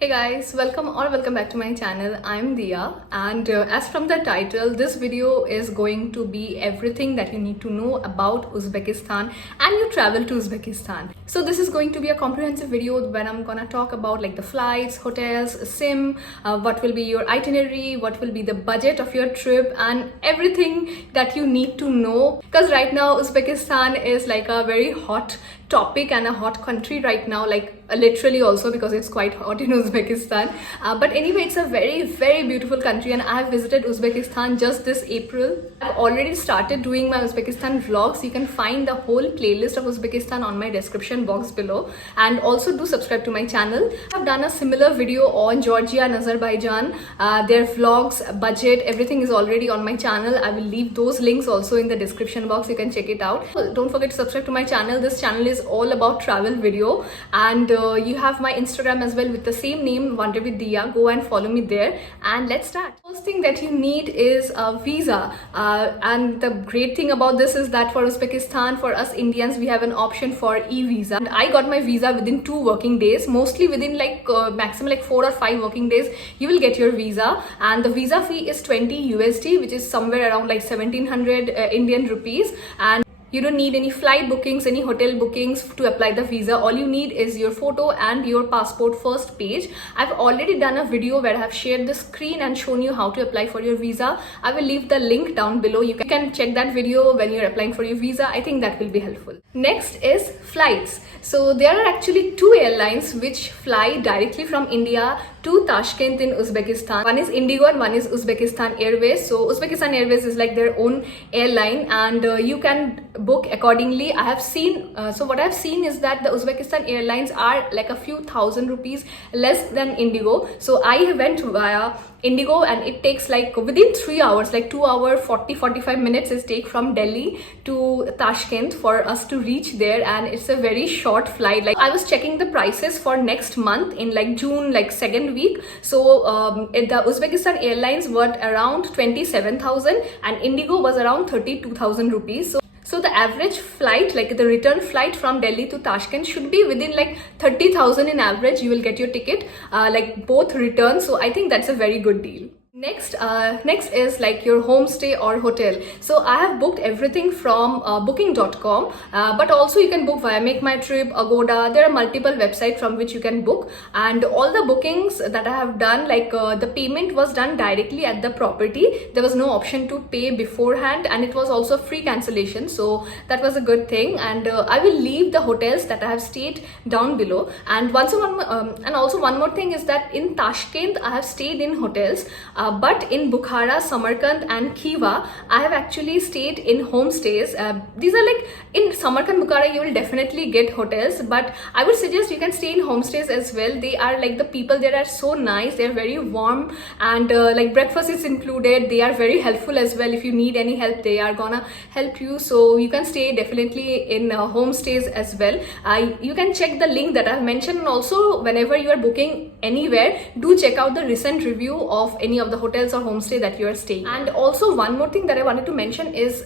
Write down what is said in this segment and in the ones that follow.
Hey guys, welcome back to my channel. I'm Dia, and as from the title, this video is going to be everything that you need to know about Uzbekistan and your travel to Uzbekistan. So this is going to be a comprehensive video when I'm gonna talk about like the flights, hotels, SIM, what will be your itinerary, what will be the budget of your trip, and everything that you need to know. Because right now Uzbekistan is like a very hot topic and a hot country right now, like literally also because it's quite hot in Uzbekistan, but anyway, it's a very beautiful country, and I have visited Uzbekistan just this April. I've already started doing my Uzbekistan vlogs. You can find the whole playlist of Uzbekistan on my description box below, and also do subscribe to my channel. I've done a similar video on Georgia and Azerbaijan, their vlogs, budget, everything is already on my channel. I will leave those links also in the description box. You can check it out. Don't forget to subscribe to my channel. This channel is all about travel video, and you have my Instagram as well with the same name, Wander with Dia. Go and follow me there, and let's start. First thing that you need is a visa, and the great thing about this is that for Uzbekistan, for us Indians, we have an option for e-visa, and I got my visa within 2 working days. Mostly within like maximum like 4 or 5 working days you will get your visa, and the visa fee is 20 USD, which is somewhere around like 1700 Indian rupees. And you don't need any flight bookings, any hotel bookings to apply the visa. All you need is your photo and your passport first page. I've already done a video where I have shared the screen and shown you how to apply for your visa. I will leave the link down below. You can check that video when you're applying for your visa. I think that will be helpful. Next is flights. So there are actually 2 airlines which fly directly from India to Tashkent in Uzbekistan. One is Indigo and one is Uzbekistan Airways. So Uzbekistan Airways is like their own airline, and you can book accordingly. I have seen, so what I've seen is that the Uzbekistan Airlines are like a few thousand rupees less than Indigo. So I went via Indigo, and it takes like within 3 hours, like 2 hours 45 minutes is take from Delhi to Tashkent for us to reach there, and it's a very short flight. Like I was checking the prices for next month in like June, like 2nd week. So the Uzbekistan Airlines were around 27,000 and Indigo was around 32,000 rupees. So the average flight, like the return flight from Delhi to Tashkent, should be within like 30,000 in average. You will get your ticket, like both returns. So I think that's a very good deal. Next is like your homestay or hotel. So I have booked everything from booking.com, but also you can book via Make My Trip, Agoda. There are multiple websites from which you can book, and all the bookings that I have done, like the payment was done directly at the property. There was no option to pay beforehand, and it was also free cancellation, so that was a good thing. And I will leave the hotels that I have stayed down below. And also one more thing is that in Tashkent I have stayed in hotels, but in Bukhara, Samarkand and Khiva, I have actually stayed in homestays. These are like in Samarkand, Bukhara, you will definitely get hotels, but I would suggest you can stay in homestays as well. They are like, the people there are so nice, they are very warm, and like breakfast is included. They are very helpful as well. If you need any help, they are gonna help you. So you can stay definitely in homestays as well. You can check the link that I have mentioned, and also whenever you are booking anywhere, do check out the recent review of any of the hotels or homestay that you are staying. And also one more thing that I wanted to mention is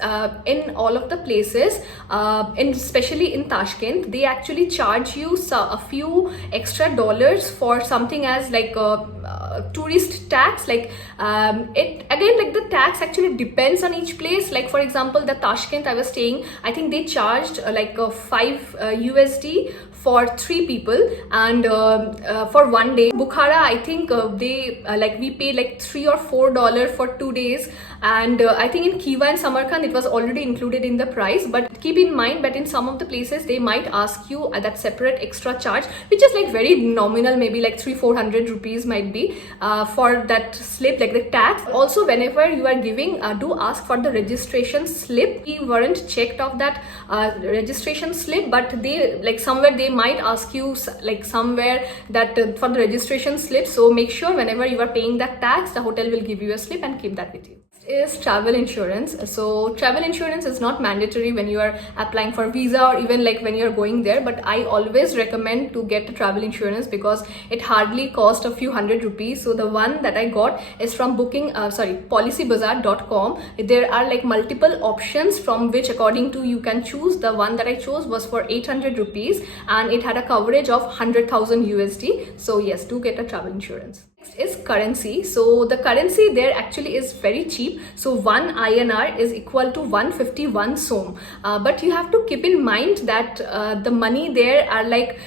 in all of the places, especially in Tashkent, they actually charge you a few extra dollars for something as like tourist tax. Like it again, like the tax actually depends on each place. Like for example, the Tashkent I was staying, I think they charged like 5 USD for 3 people, and for 1 day. Bukhara, I think they like we paid like $3 or $4 for 2 days, and I think in Khiva and Samarkand it was already included in the price. But keep in mind that in some of the places they might ask you that separate extra charge, which is like very nominal, maybe like 300-400 rupees might be for that slip, like the tax. Also whenever you are giving, do ask for the registration slip. We weren't checked of that registration slip, but they like somewhere they might ask you like somewhere that for the registration slip. So make sure whenever you are paying that tax, the hotel will give you a slip, and keep that with you. Is travel insurance. So travel insurance is not mandatory when you are applying for visa or even like when you're going there, but I always recommend to get a travel insurance because it hardly cost a few hundred rupees. So the one that I got is from policybazaar.com. There are like multiple options from which according to you can choose. The one that I chose was for 800 rupees and it had a coverage of 100,000 USD. So yes, do get a travel insurance. Next is currency. So the currency there actually is very cheap. So 1 INR is equal to 151 som. But you have to keep in mind that the money there are like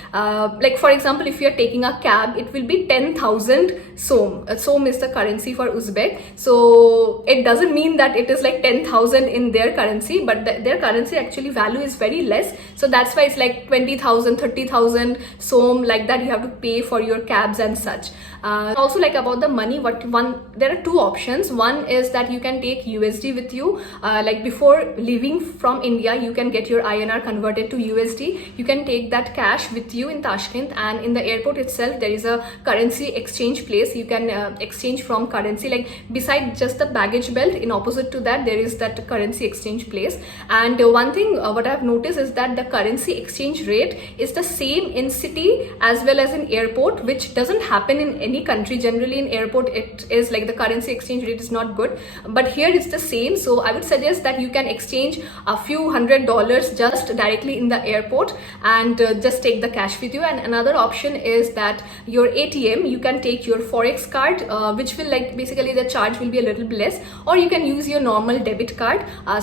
for example, if you are taking a cab, it will be 10,000 som. Som is the currency for Uzbek. So it doesn't mean that it is like 10,000 in their currency, but their currency actually value is very less. So that's why it's like 20,000, 30,000 som, like that you have to pay for your cabs and such. Also like about the money, there are two options. One is that you can take USD with you, like before leaving from India you can get your INR converted to USD. You can take that cash with you in Tashkent, and in the airport itself there is a currency exchange place. You can exchange from currency, like beside just the baggage belt, in opposite to that there is that currency exchange place. And one thing what I have noticed is that the currency exchange rate is the same in city as well as in airport, which doesn't happen in any country. Generally in airport it is like the currency exchange rate is not good, but here it's the same. So I would suggest that you can exchange a few $100 just directly in the airport and just take the cash with you. And another option is that your ATM, you can take your forex card, which will like basically the charge will be a little bit less, or you can use your normal debit card. I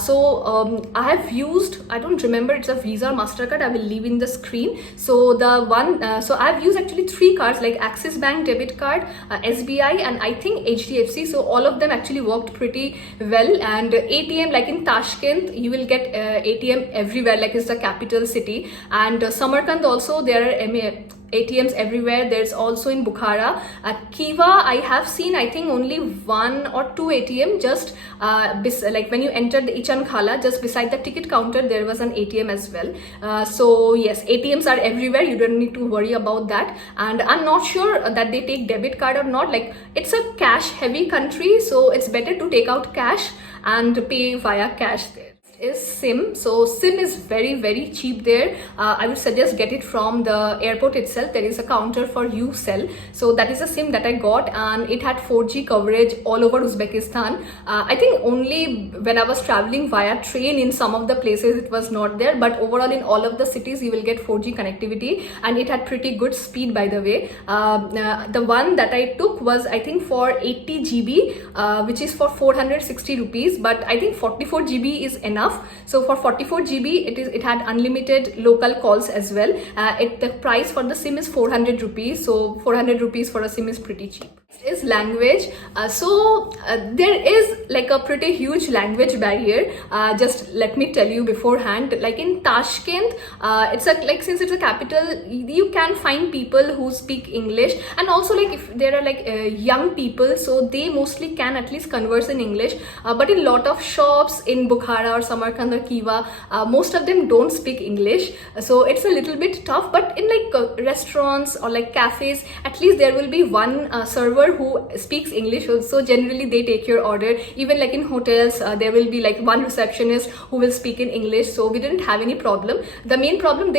have used, I don't remember, it's a Visa or MasterCard, I will leave in the screen. So the one so I've used actually three cards, like Axis Bank debit card, SBI, and I think HDFC. So all of them actually worked pretty well. And ATM, like in Tashkent you will get ATM everywhere, like it's the capital city. And Samarkand also there are ATMs everywhere. There's also in Bukhara. Khiva, I have seen I think only 1 or 2 ATM, just like when you enter the Ichan Khala, just beside the ticket counter there was an ATM as well. So yes, ATMs are everywhere, you don't need to worry about that. And I'm not sure that they take debit card or not. Like it's a cash heavy country, so it's better to take out cash and pay via cash there. Is SIM. So SIM is very cheap there. I would suggest get it from the airport itself. There is a counter for Ucell. So that is a SIM that I got, and it had 4G coverage all over Uzbekistan. I think only when I was traveling via train in some of the places it was not there, but overall in all of the cities you will get 4G connectivity, and it had pretty good speed, by the way. The one that I took was I think for 80 GB, which is for 460 rupees, but I think 44 GB is enough. So for 44 GB it had unlimited local calls as well. The price for the SIM is 400 rupees. So 400 rupees for a SIM is pretty cheap. Is language. There is like a pretty huge language barrier. Just let me tell you beforehand, like in Tashkent, it's a like, since it's a capital, you can find people who speak English, and also like if there are like young people, so they mostly can at least converse in English. But in lot of shops in Bukhara or Samarkand or Khiva, most of them don't speak English, so it's a little bit tough. But in like restaurants or like cafes, at least there will be one server who speaks English, so generally they take your order. Even like in hotels, there will be like one receptionist who will speak in English, so we didn't have any problem. The main problem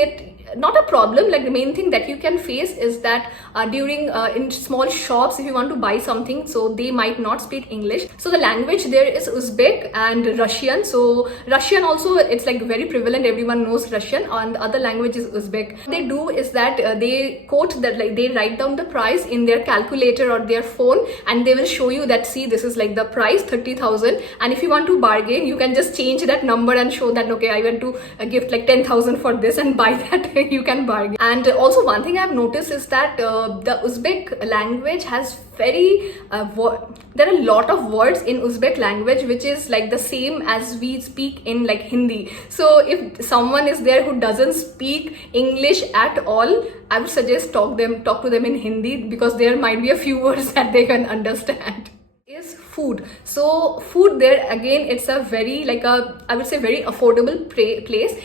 not a problem, like the main thing that you can face is that during in small shops, if you want to buy something, so they might not speak English. So the language there is Uzbek and Russian. So Russian also, it's like very prevalent, everyone knows Russian, and the other language is Uzbek. What they do is that they quote that, like they write down the price in their calculator or their phone, and they will show you that, see, this is like the price 30,000, and if you want to bargain, you can just change that number and show that, okay, I want to gift like 10,000 for this, and buy that. You can bargain. And also one thing I've noticed is that the Uzbek language has very there are a lot of words in Uzbek language which is like the same as we speak in like Hindi. So if someone is there who doesn't speak English at all, I would suggest talk to them in Hindi, because there might be a few words that they can understand. Is food. So food there again, it's a very like I would say very affordable place.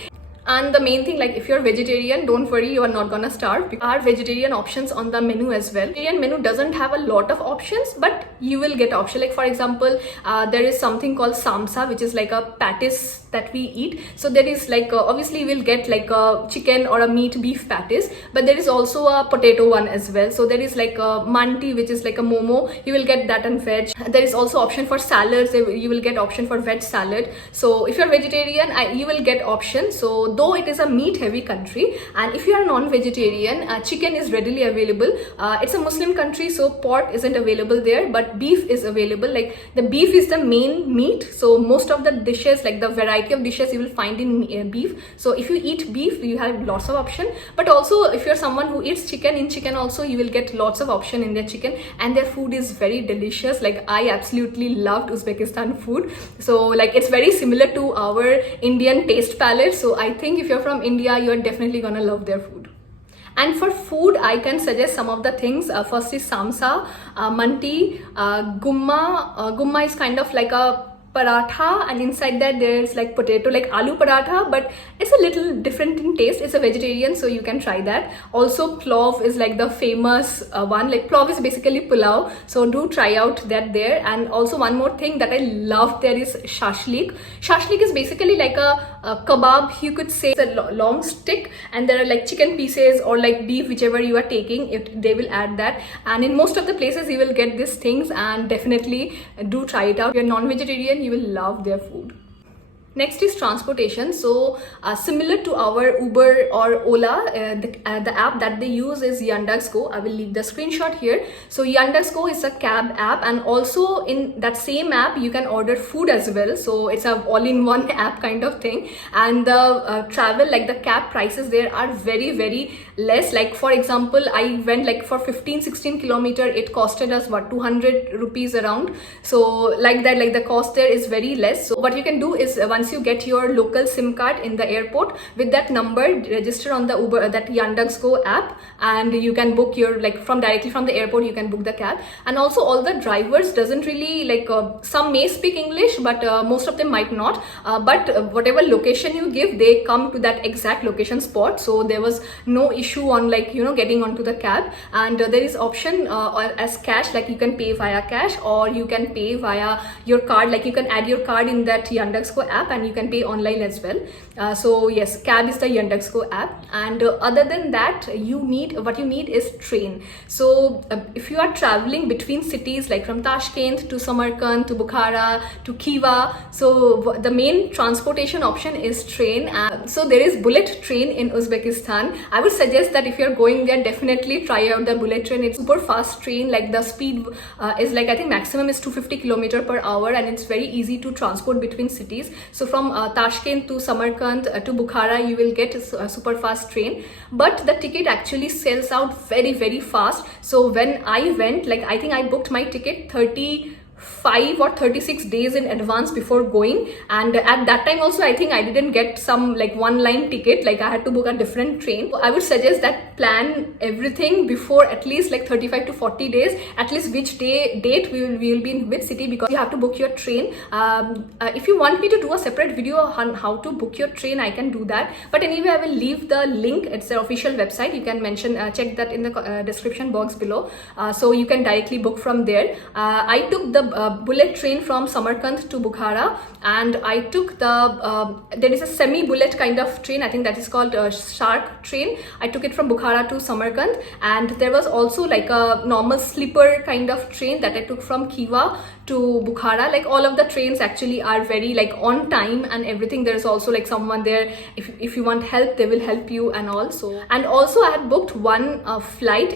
And the main thing, like if you're vegetarian, don't worry, you are not gonna starve. There are vegetarian options on the menu as well. Vegetarian menu doesn't have a lot of options, but you will get option. Like for example, there is something called samsa, which is like a patties that we eat. So there is like obviously you will get like a chicken or a meat beef patties, but there is also a potato one as well. So there is like a manti, which is like a momo, you will get that and veg. There is also option for salads, you will get option for veg salad. So if you're vegetarian, you will get option. So though it is a meat heavy country, and if you are non-vegetarian, chicken is readily available. It's a Muslim country, so pork isn't available there, but beef is available. Like the beef is the main meat, so most of the dishes, like the variety of dishes, you will find in beef. So if you eat beef, you have lots of option. But also if you're someone who eats chicken, in chicken also you will get lots of option in their chicken, and their food is very delicious. Like I absolutely loved Uzbekistan food. So like it's very similar to our Indian taste palette. So I think if you're from India, you're definitely gonna love their food. And for food, I can suggest some of the things. First is samsa, manti, gumma. Gumma is kind of like a paratha, and inside that there's like potato, like aloo paratha, but it's a little different in taste. It's a vegetarian, so you can try that. Also plov is like the famous one. Like plov is basically pulao, so do try out that there. And also one more thing that I love there is shashlik. Shashlik is basically like a kebab, you could say. It's a long stick, and there are like chicken pieces or like beef, whichever you are taking, they will add that. And in most of the places you will get these things, and definitely do try it out. If you're non-vegetarian, you will love their food. Next is transportation. So similar to our Uber or Ola, the app that they use is Yandex.Go. I will leave the screenshot here. So Yandex.Go is a cab app, and also in that same app you can order food as well. So it's a all-in-one app kind of thing. And the travel, like the cab prices there are very less. Like for example, I went like for 15-16 kilometer, it costed us what, 200 rupees around. So like that, like the cost there is very less. So what you can do is once you get your local SIM card in the airport, with that number register on the Uber, that Yandex.Go app, and you can book your, like from directly from the airport you can book the cab. And also all the drivers doesn't really like some may speak English, but most of them might not, but whatever location you give, they come to that exact location spot. So there was no issue on like, you know, getting onto the cab. And there is option as cash, like you can pay via cash, or you can pay via your card. Like you can add your card in that Yandex.Go app, and you can pay online as well. So yes, cab is the Yandex.Go app. And other than that, what you need is train. So if you are traveling between cities, like from Tashkent to Samarkand to Bukhara to Khiva, so the main transportation option is train. So there is bullet train in Uzbekistan. I would suggest that if you're going there, definitely try out the bullet train. It's super fast train. Like the speed is like, I think maximum is 250 km per hour, and it's very easy to transport between cities. So from Tashkent to Samarkand to Bukhara, you will get a super fast train, but the ticket actually sells out very fast. So when I went, like I think I booked my ticket 35 or 36 days in advance before going, and at that time also I think I didn't get some like one line ticket, like I had to book a different train. So I would suggest that plan everything before at least like 35 to 40 days, at least which date we will be in which city, because you have to book your train. If you want me to do a separate video on how to book your train, I can do that, but anyway I will leave the link. It's their official website. You can check that in the description box below, so you can directly book from there. I took the bullet train from Samarkand to Bukhara, and I took the there is a semi-bullet kind of train, I think that is called Shark train. I took it from Bukhara to Samarkand, and there was also like a normal sleeper kind of train that I took from Khiva to Bukhara. Like all of the trains actually are very like on time and everything. There is also like someone there, if you want help, they will help you and all. So, and also I had booked one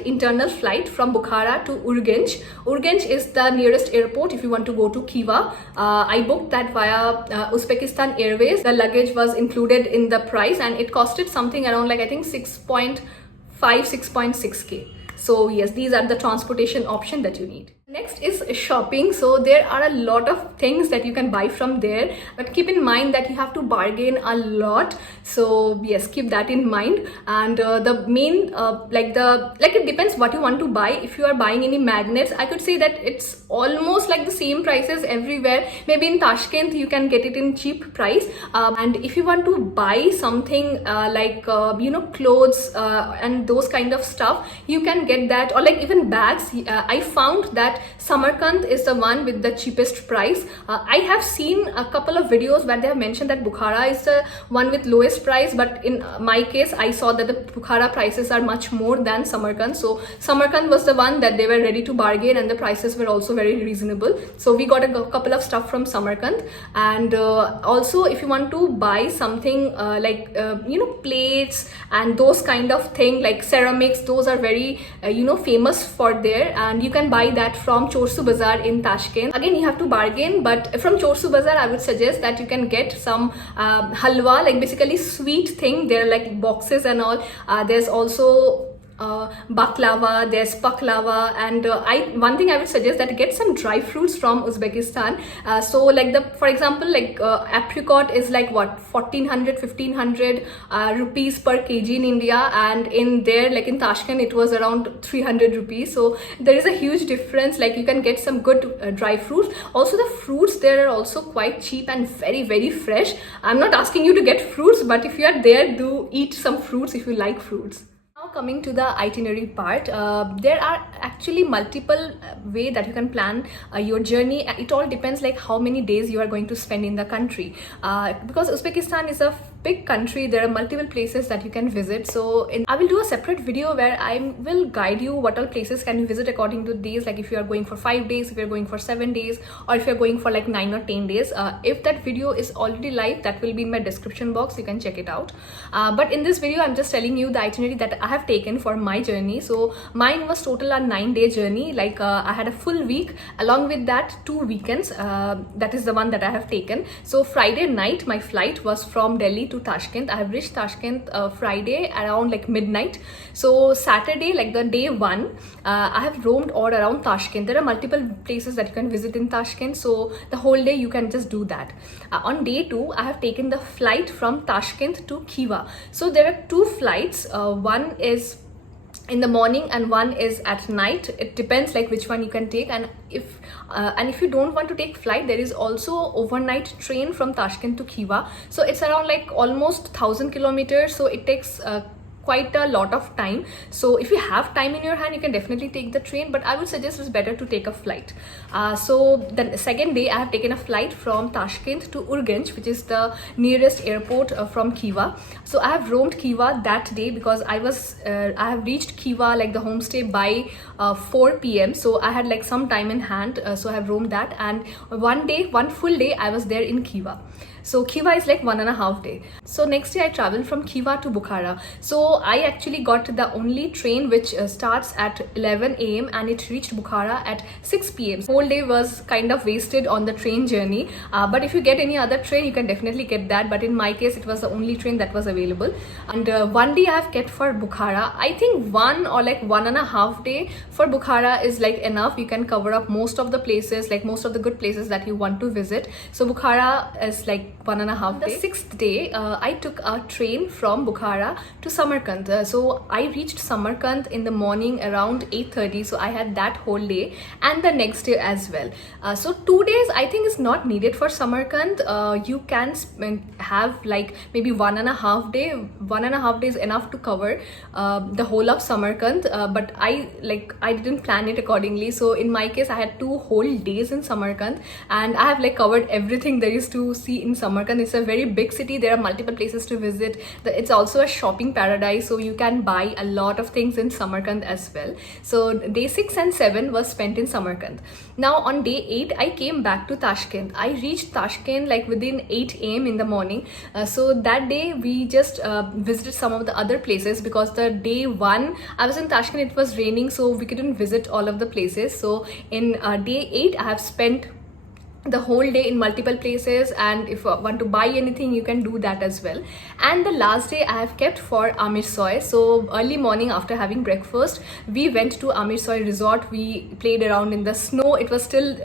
internal flight from Bukhara to Urgench. Urgench is the nearest airport if you want to go to Khiva. I booked that via Uzbekistan Airways. The luggage was included in the price, and it costed something around like I think 6.6k. So yes, these are the transportation option that you need. Next is shopping. So there are a lot of things that you can buy from there, but keep in mind that you have to bargain a lot. So yes, keep that in mind. And the main like it depends what you want to buy. If you are buying any magnets, I could say that it's almost like the same prices everywhere. Maybe in Tashkent you can get it in cheap price. And if you want to buy something clothes and those kind of stuff, you can get that, or like even bags. I found that Samarkand is the one with the cheapest price. I have seen a couple of videos where they have mentioned that Bukhara is the one with lowest price, but in my case I saw that the Bukhara prices are much more than Samarkand. So Samarkand was the one that they were ready to bargain, and the prices were also very reasonable. So we got a couple of stuff from Samarkand. And also if you want to buy something plates and those kind of thing like ceramics, those are very famous for there, and you can buy that from Chorsu Bazaar in Tashkent. Again, you have to bargain, but from Chorsu Bazaar I would suggest that you can get some halwa, like basically sweet thing. There are like boxes and all. There's also baklava, there's paklava, and one thing I would suggest that get some dry fruits from Uzbekistan. So like for example, like apricot is like what, 1500 rupees per kg in India, and in there, like in Tashkent, it was around 300 rupees. So there is a huge difference. Like you can get some good dry fruits. Also the fruits there are also quite cheap and very, very fresh. I'm not asking you to get fruits, but if you are there, do eat some fruits if you like fruits. Now coming to the itinerary part, there are actually multiple way that you can plan your journey. It all depends like how many days you are going to spend in the country. Because Uzbekistan is a big country, there are multiple places that you can visit. So I will do a separate video where I will guide you what all places can you visit according to days. Like if you are going for 5 days, if you're going for 7 days, or if you're going for like 9 or 10 days. If that video is already live, that will be in my description box, you can check it out. But in this video I'm just telling you the itinerary that I have taken for my journey. So mine was total a 9-day journey. Like I had a full week, along with that 2 weekends. That is the one that I have taken. So Friday night my flight was from Delhi to Tashkent. I have reached Tashkent Friday around like midnight. So Saturday, like the day 1, I have roamed all around Tashkent. There are multiple places that you can visit in Tashkent, so the whole day you can just do that. On day 2, I have taken the flight from Tashkent to Khiva. So there are 2 flights. One is in the morning and one is at night. It depends like which one you can take. And if you don't want to take flight, there is also overnight train from Tashkent to Khiva. So it's around like almost 1000 kilometers. So it takes quite a lot of time. So if you have time in your hand, you can definitely take the train, but I would suggest it's better to take a flight. So the second day I have taken a flight from Tashkent to Urgench, which is the nearest airport from Khiva. So I have roamed Khiva that day because I have reached Khiva, like the homestay, by 4 p.m. So I had like some time in hand, so I have roamed that, and one full day I was there in Khiva. So Khiva is like 1.5 day. So next day I traveled from Khiva to Bukhara. So I actually got the only train which starts at 11 a.m. and it reached Bukhara at 6 p.m. So whole day was kind of wasted on the train journey. But if you get any other train, you can definitely get that. But in my case, it was the only train that was available. And one day I have kept for Bukhara. I think 1 or like 1.5 day for Bukhara is like enough. You can cover up most of the places, like most of the good places that you want to visit. So Bukhara is like 1.5 day. The 6th day, I took a train from Bukhara to Samarkand. So I reached Samarkand in the morning around 8:30. So I had that whole day and the next day as well. So 2 days I think is not needed for Samarkand. You can have like maybe 1.5 day. 1.5 days enough to cover the whole of Samarkand. But I didn't plan it accordingly. So in my case, I had 2 whole days in Samarkand, and I have like covered everything there is to see in Samarkand. It's a very big city. There are multiple places to visit. It's also a shopping paradise, so you can buy a lot of things in Samarkand as well. So day 6 and 7 was spent in Samarkand. Now on day 8, I came back to Tashkent. I reached Tashkent like within 8 a.m. in the morning. So that day we just visited some of the other places, because the day 1 I was in Tashkent, it was raining, so we couldn't visit all of the places. So in day 8, I have spent the whole day in multiple places, and if you want to buy anything you can do that as well. And the last day I have kept for Amirsoy. So early morning after having breakfast we went to Amirsoy resort. We played around in the snow. It was still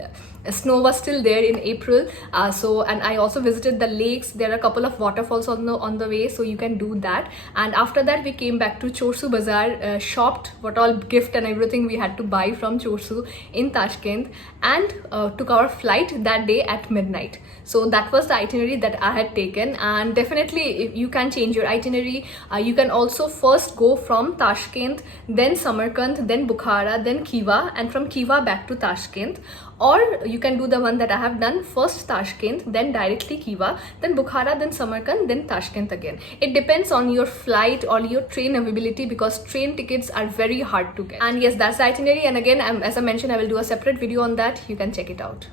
snow was still there in April, and I also visited the lakes. There are a couple of waterfalls on the way, so you can do that. And after that we came back to Chorsu Bazaar, shopped what all gift and everything we had to buy from Chorsu in Tashkent, and took our flight that day at midnight. So that was the itinerary that I had taken. And definitely if you can change your itinerary. You can also first go from Tashkent, then Samarkand, then Bukhara, then Khiva, and from Khiva back to Tashkent. Or you can do the one that I have done, first Tashkent, then directly Khiva, then Bukhara, then Samarkand, then Tashkent again. It depends on your flight or your train availability, because train tickets are very hard to get. And yes, that's the itinerary. And again, as I mentioned, I will do a separate video on that. You can check it out.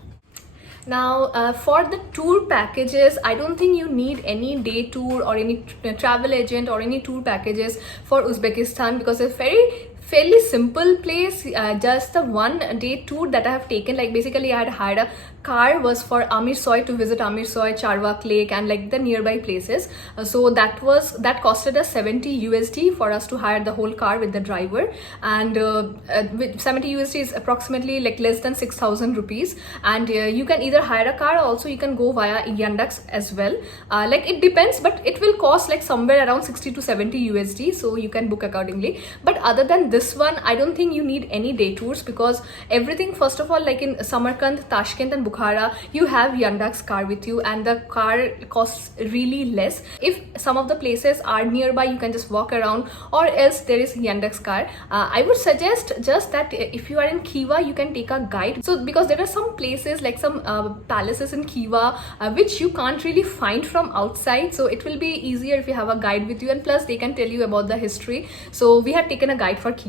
Now for the tour packages, I don't think you need any day tour or any travel agent or any tour packages for Uzbekistan, because it's fairly simple place. Just the one day tour that I have taken, like basically I had hired a car, was for Amirsoy, to visit Amirsoy, Charwak Lake, and like the nearby places. So that costed us 70 USD for us to hire the whole car with the driver. And with 70 USD is approximately like less than 6,000 rupees. And you can either hire a car, also you can go via Yandex as well. Like it depends, but it will cost like somewhere around 60 to 70 USD, so you can book accordingly. But other than this one, I don't think you need any day tours, because everything, first of all, like in Samarkand, Tashkent and Bukhara, you have Yandex car with you, and the car costs really less. If some of the places are nearby, you can just walk around, or else there is Yandex car. I would suggest just that if you are in Khiva, you can take a guide. So because there are some places like some palaces in Khiva which you can't really find from outside, so it will be easier if you have a guide with you, and plus they can tell you about the history. So we had taken a guide for Khiva.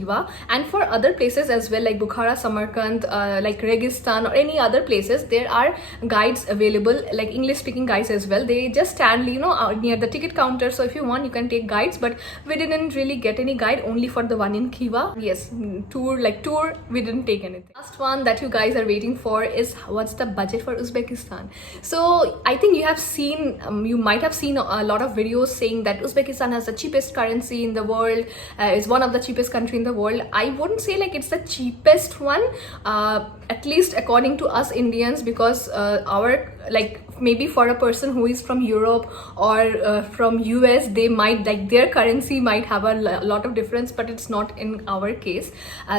And for other places as well, like Bukhara, Samarkand, like Registan or any other places, there are guides available, like English speaking guides as well. They just stand, out near the ticket counter. So if you want, you can take guides, but we didn't really get any guide, only for the one in Khiva. Yes, tour, we didn't take anything. Last one that you guys are waiting for is what's the budget for Uzbekistan. So I think you might have seen a lot of videos saying that Uzbekistan has the cheapest currency in the world, is one of the cheapest country in the world. I wouldn't say like it's the cheapest one, at least according to us Indians, because our, like, maybe for a person who is from Europe or from US, they might, like, their currency might have a lot of difference, but it's not in our case.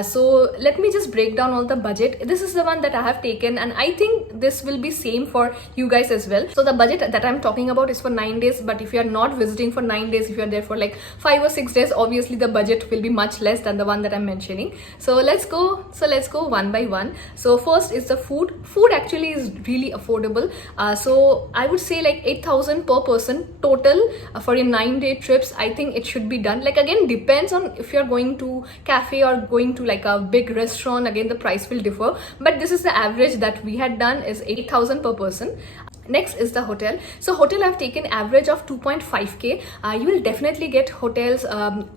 So let me just break down all the budget. This is the one that I have taken, and I think this will be same for you guys as well. So the budget that I'm talking about is for 9 days, but if you are not visiting for 9 days, if you are there for like 5 or 6 days, obviously the budget will be much less than the one that I'm mentioning. So let's go one by one. So first is the food. Food actually is really affordable. So I would say like 8,000 per person total for your 9-day trips. I think it should be done. Like, again, depends on if you're going to cafe or going to like a big restaurant, again the price will differ, but this is the average that we had done, is 8,000 per person. Next is the hotel. So hotel I've taken average of 2.5k. You will definitely get hotels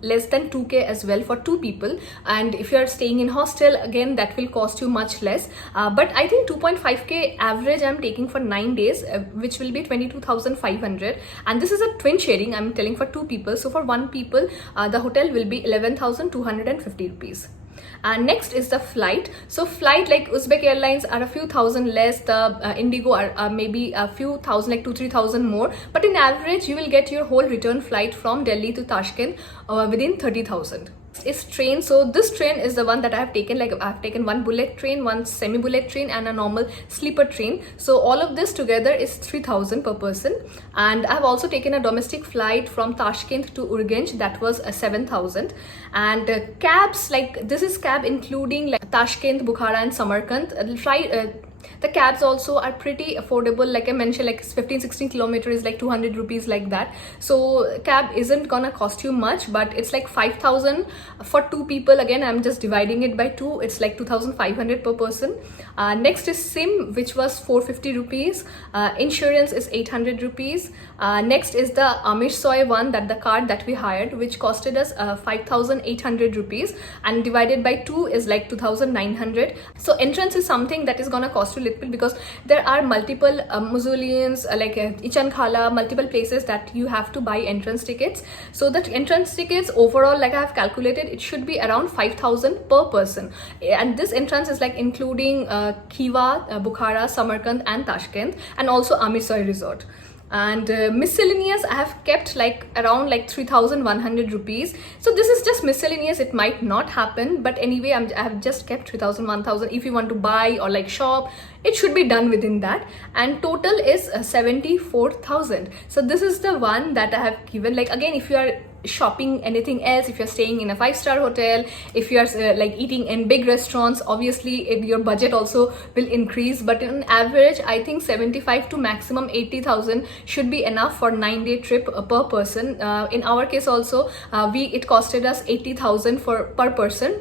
less than 2k as well for 2 people, and if you are staying in hostel, again that will cost you much less, but I think 2.5k average I'm taking for 9 days, which will be 22,500, and this is a twin sharing I'm telling for 2 people. So for 1 people the hotel will be 11,250 rupees. And next is the flight. So flight, like Uzbek Airlines are a few thousand less, the Indigo are maybe a few thousand, like 2-3,000 more, but in average you will get your whole return flight from Delhi to Tashkent within 30,000. Is train. So this train is the one that I have taken. Like, I've taken one bullet train, one semi-bullet train, and a normal sleeper train. So all of this together is 3,000 per person. And I've also taken a domestic flight from Tashkent to Urgench, that was 7,000. And cabs, like this is cab including like Tashkent, Bukhara and Samarkand. The cabs also are pretty affordable. Like I mentioned, like 15-16 kilometers, like 200 rupees, like that. So cab isn't gonna cost you much, but it's like 5,000 for 2 people. Again, I'm just dividing it by 2. It's like 2,500 per person. Next is SIM, which was 450 rupees. Insurance is 800 rupees. Next is the Amirsoy one, that the card that we hired, which costed us 5,800 rupees, and divided by 2 is like 2,900. So entrance is something that is gonna cost cost a little bit because there are multiple mausoleums like Ichan Khala, multiple places that you have to buy entrance tickets. So the entrance tickets overall, like I have calculated, it should be around 5,000 per person. And this entrance is like including Khiva, Bukhara, Samarkand and Tashkent, and also Amirsar resort. And miscellaneous I have kept like around like 3,100 rupees. So this is just miscellaneous, it might not happen, but anyway I have just kept 3,000, 1,000. If you want to buy or like shop, it should be done within that. And total is 74,000. So this is the one that I have given. Like again, if you are shopping anything else, if you're staying in a 5-star hotel, if you are like eating in big restaurants, obviously your budget also will increase, but on average I think 75 to maximum 80,000 should be enough for 9-day trip per person. In our case also it costed us 80,000 for per person,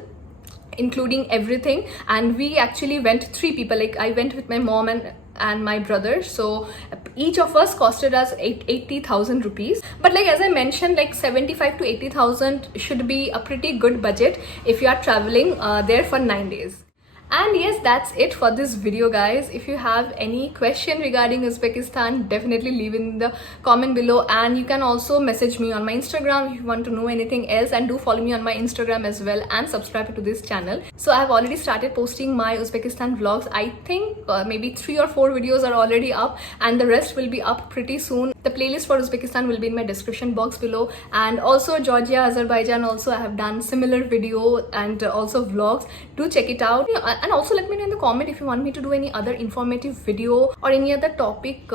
including everything. And we actually went 3 people, like I went with my mom and my brother, so each of us costed us 80,000 rupees. But like as I mentioned, like 75 to 80,000 should be a pretty good budget if you are traveling there for 9 days. And yes, that's it for this video, guys. If you have any question regarding Uzbekistan, definitely leave in the comment below, and you can also message me on my Instagram if you want to know anything else, and do follow me on my Instagram as well, and subscribe to this channel. So I have already started posting my Uzbekistan vlogs. I think maybe 3 or 4 videos are already up, and the rest will be up pretty soon. The playlist for Uzbekistan will be in my description box below, and also Georgia, Azerbaijan also I have done similar video and also vlogs. Do check it out. And also let me know in the comment if you want me to do any other informative video or any other topic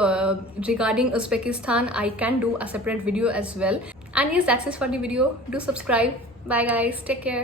regarding Uzbekistan. I can do a separate video as well. And yes, that's it for the video. Do subscribe. Bye guys, take care.